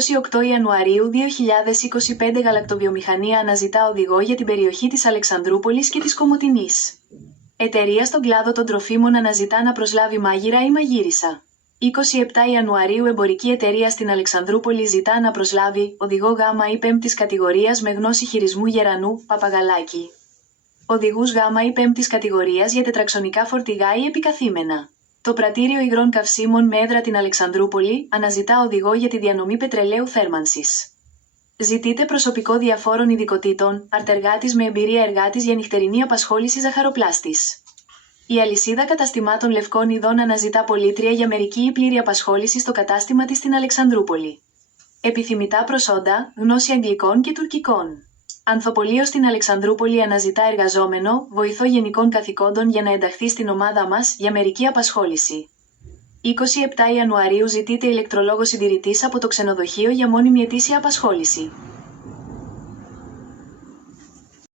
28 Ιανουαρίου 2025 Γαλακτοβιομηχανία αναζητά οδηγό για την περιοχή της Αλεξανδρούπολης και της Κομοτηνής. Εταιρεία στον κλάδο των τροφίμων αναζητά να προσλάβει μάγειρα ή μαγείρισα. 27 Ιανουαρίου Εμπορική εταιρεία στην Αλεξανδρούπολη ζητά να προσλάβει οδηγό Γ ή 5ης κατηγορίας με γνώση χειρισμού γερανού, παπαγαλάκι. Οδηγούς Γ ή 5ης κατηγορίας για τετραξονικά φορτηγά ή επικαθήμενα. Το Πρατήριο Υγρών Καυσίμων με έδρα την Αλεξανδρούπολη αναζητά οδηγό για τη διανομή πετρελαίου θέρμανσης. Ζητείται προσωπικό διαφόρων ειδικοτήτων, αρτεργάτης με εμπειρία εργάτης για νυχτερινή απασχόληση ζαχαροπλάστης. Η αλυσίδα καταστημάτων λευκών ειδών αναζητά πολίτρια για μερική ή πλήρη απασχόληση στο κατάστημα της στην Αλεξανδρούπολη. Επιθυμητά προσόντα, γνώση αγγλικών και τουρκικών. Ανθοπολείο στην Αλεξανδρούπολη αναζητά εργαζόμενο, βοηθό γενικών καθηκόντων για να ενταχθεί στην ομάδα μας για μερική απασχόληση. 27 Ιανουαρίου ζητείται ηλεκτρολόγος συντηρητής από το ξενοδοχείο για μόνιμη ετήσια απασχόληση.